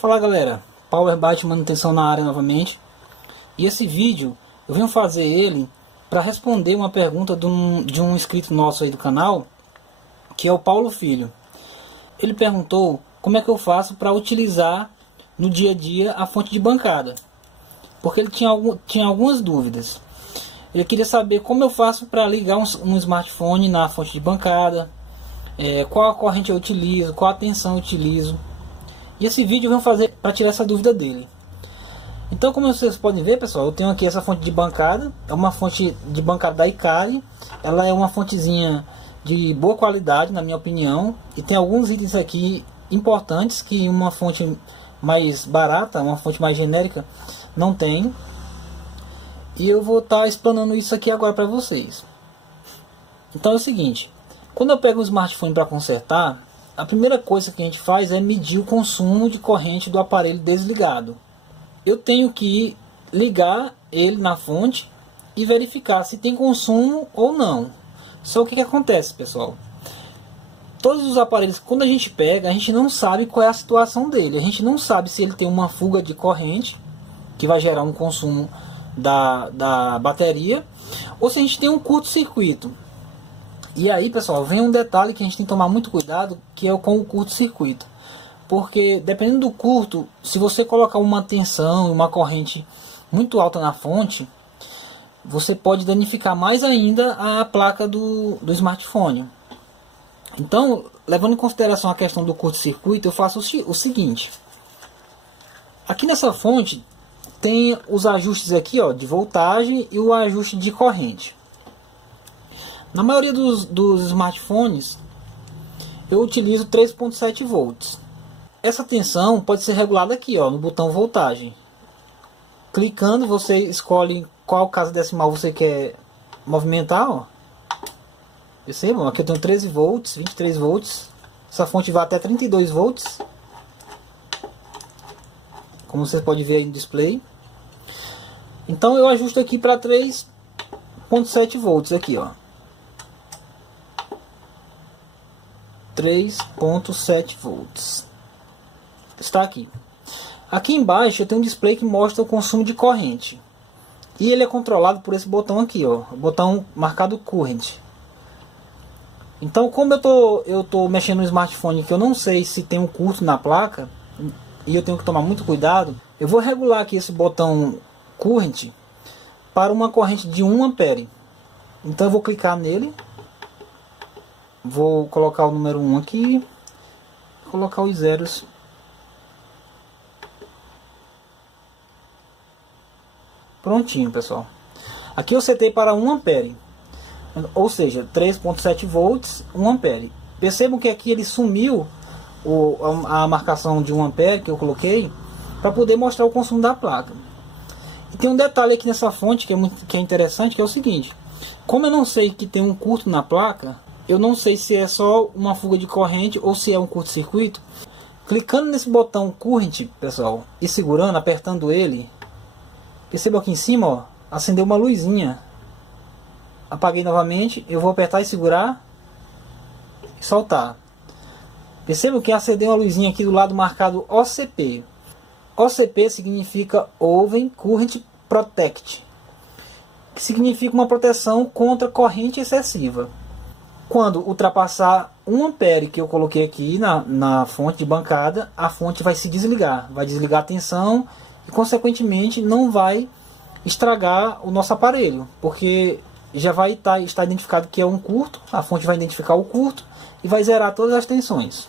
Fala galera, PowerByte manutenção na área novamente. E esse vídeo eu venho fazer ele para responder uma pergunta de um inscrito nosso aí do canal, que é o Paulo Filho. Ele perguntou como é que eu faço para utilizar no dia a dia a fonte de bancada, porque ele tinha algumas dúvidas. Ele queria saber como eu faço para ligar um smartphone na fonte de bancada, qual a corrente eu utilizo, qual a tensão eu utilizo. E esse vídeo eu venho fazer para tirar essa dúvida dele. Então, como vocês podem ver, pessoal, eu tenho aqui essa fonte de bancada. É uma fonte de bancada da Ikari. Ela é uma fontezinha de boa qualidade, na minha opinião. E tem alguns itens aqui importantes que uma fonte mais barata, uma fonte mais genérica, não tem. E eu vou estar explanando isso aqui agora para vocês. Então é o seguinte: quando eu pego um smartphone para consertar, a primeira coisa que a gente faz é medir o consumo de corrente do aparelho desligado. Eu tenho que ligar ele na fonte e verificar se tem consumo ou não. Só que acontece, pessoal? Todos os aparelhos, quando a gente pega, a gente não sabe qual é a situação dele. A gente não sabe se ele tem uma fuga de corrente, que vai gerar um consumo da bateria, ou se a gente tem um curto-circuito. E aí, pessoal, vem um detalhe que a gente tem que tomar muito cuidado, que é com o curto-circuito. Porque dependendo do curto, se você colocar uma tensão e uma corrente muito alta na fonte, você pode danificar mais ainda a placa do smartphone. Então, levando em consideração a questão do curto-circuito, eu faço o seguinte. Aqui nessa fonte tem os ajustes aqui, ó, de voltagem e o ajuste de corrente. Na maioria dos smartphones eu utilizo 3.7 volts. Essa tensão pode ser regulada aqui, ó, no botão voltagem. Clicando, você escolhe qual casa decimal você quer movimentar, ó. Percebam? Aqui eu tenho 13 volts, 23 volts. Essa fonte vai até 32 volts. Como vocês podem ver aí no display. Então eu ajusto aqui para 3.7 volts aqui, ó. 3.7 volts. Está aqui. Aqui embaixo eu tenho um display que mostra o consumo de corrente. E ele é controlado por esse botão aqui, ó, o botão marcado Current. Então, como eu tô mexendo no smartphone que eu não sei se tem um curto na placa, e eu tenho que tomar muito cuidado, eu vou regular aqui esse botão Current para uma corrente de 1 ampere. Então eu vou clicar nele. Vou colocar o número 1 aqui, colocar os zeros. Prontinho, pessoal. Aqui eu setei para 1 ampere, ou seja, 3.7 volts, 1 ampere. Percebam que aqui ele sumiu a marcação de 1 ampere que eu coloquei, para poder mostrar o consumo da placa. E tem um detalhe aqui nessa fonte que é interessante, que é o seguinte: como eu não sei que tem um curto na placa, eu não sei se é só uma fuga de corrente ou se é um curto-circuito. Clicando nesse botão Current, pessoal, e segurando, apertando ele, perceba aqui em cima, ó, acendeu uma luzinha. Apaguei novamente, eu vou apertar e segurar e soltar. Perceba que acendeu uma luzinha aqui do lado marcado OCP. OCP significa Oven Current Protect, que significa uma proteção contra corrente excessiva. Quando ultrapassar 1 ampere que eu coloquei aqui na fonte de bancada, a fonte vai se desligar. Vai desligar a tensão e, consequentemente, não vai estragar o nosso aparelho. Porque já vai estar identificado que é um curto. A fonte vai identificar o curto e vai zerar todas as tensões.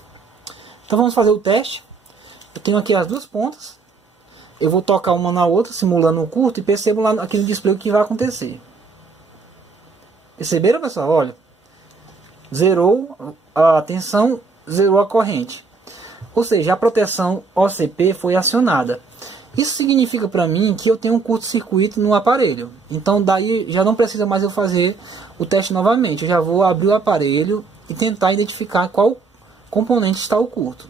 Então vamos fazer o teste. Eu tenho aqui as duas pontas. Eu vou tocar uma na outra, simulando o curto. E percebam lá aqui no display o que vai acontecer. Perceberam, pessoal? Olha. Zerou a tensão, zerou a corrente. Ou seja, a proteção OCP foi acionada. Isso significa para mim que eu tenho um curto-circuito no aparelho. Então daí já não precisa mais eu fazer o teste novamente. Eu já vou abrir o aparelho e tentar identificar qual componente está o curto.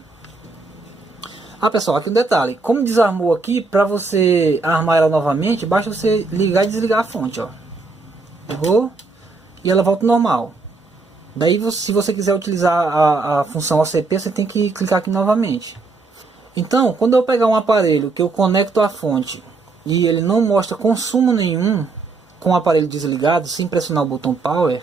Ah, pessoal, aqui um detalhe. Como desarmou aqui, para você armar ela novamente, basta você ligar e desligar a fonte, ó. Ligou e ela volta normal. Daí, se você quiser utilizar a função OCP, você tem que clicar aqui novamente. Então, quando eu pegar um aparelho que eu conecto à fonte e ele não mostra consumo nenhum com o aparelho desligado, sem pressionar o botão Power,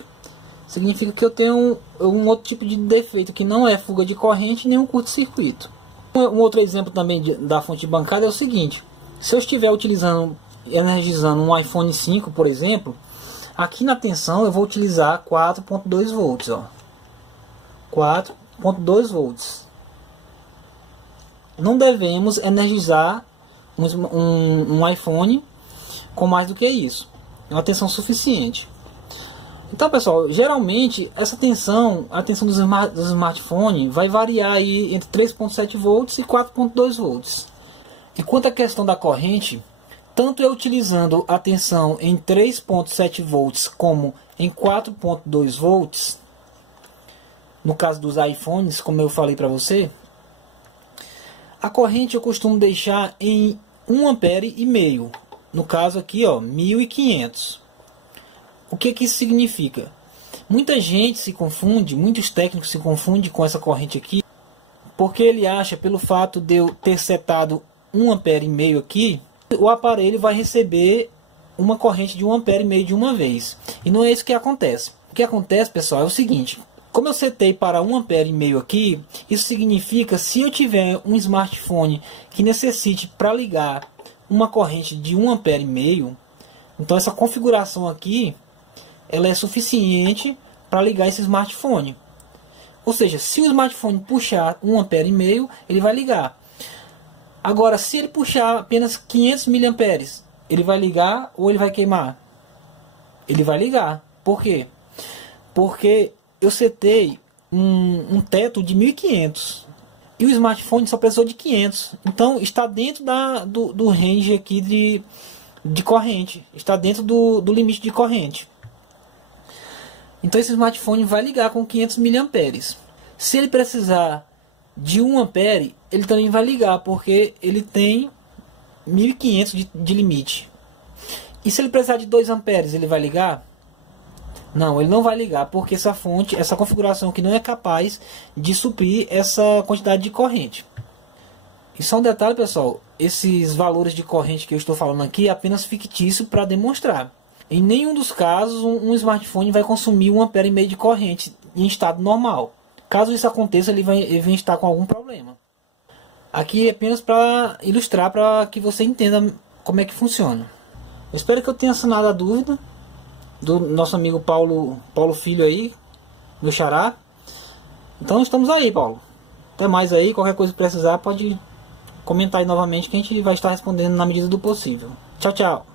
significa que eu tenho um outro tipo de defeito, que não é fuga de corrente nem um curto-circuito. Um outro exemplo também da fonte bancada é o seguinte: se eu estiver energizando um iPhone 5, por exemplo, aqui na tensão eu vou utilizar 4.2 volts, ó. 4.2 volts. Não devemos energizar um iPhone com mais do que isso. É uma tensão suficiente. Então, pessoal, geralmente essa tensão, a tensão dos smartphones vai variar aí entre 3.7 volts e 4.2 volts. E quanto à questão da corrente, tanto eu utilizando a tensão em 3.7 volts como em 4.2 volts, no caso dos iPhones, como eu falei para você, a corrente eu costumo deixar em 1,5 ampere. No caso aqui, ó, 1500. O que isso significa? Muita gente se confunde, muitos técnicos se confundem com essa corrente aqui, porque ele acha, pelo fato de eu ter setado 1,5 ampere aqui, o aparelho vai receber uma corrente de 1,5 ampere de uma vez. E não é isso que acontece. O que acontece, pessoal, é o seguinte: como eu setei para 1,5 ampere aqui, isso significa, se eu tiver um smartphone que necessite para ligar uma corrente de 1,5 ampere, então essa configuração aqui ela é suficiente para ligar esse smartphone. Ou seja, se o smartphone puxar 1,5 ampere, ele vai ligar. Agora, se ele puxar apenas 500 miliamperes, ele vai ligar ou ele vai queimar? Ele vai ligar. Por quê? Porque eu setei um teto de 1500 e o smartphone só precisou de 500. Então está dentro do range aqui de corrente. Está dentro do limite de corrente. Então esse smartphone vai ligar com 500 miliamperes. Se ele precisar de 1 ampere, ele também vai ligar, porque ele tem 1500 de limite. E se ele precisar de 2 amperes, ele vai ligar? Não, ele não vai ligar, porque essa fonte, essa configuração aqui não é capaz de suprir essa quantidade de corrente. E só um detalhe, pessoal, esses valores de corrente que eu estou falando aqui é apenas fictício para demonstrar. Em nenhum dos casos um smartphone vai consumir 1,5 ampere de corrente em estado normal. Caso isso aconteça, ele vai estar com algum problema. Aqui é apenas para ilustrar, para que você entenda como é que funciona. Eu espero que eu tenha sanado a dúvida do nosso amigo Paulo Filho aí, meu xará. Então estamos aí, Paulo. Até mais aí, qualquer coisa que precisar pode comentar aí novamente, que a gente vai estar respondendo na medida do possível. Tchau, tchau.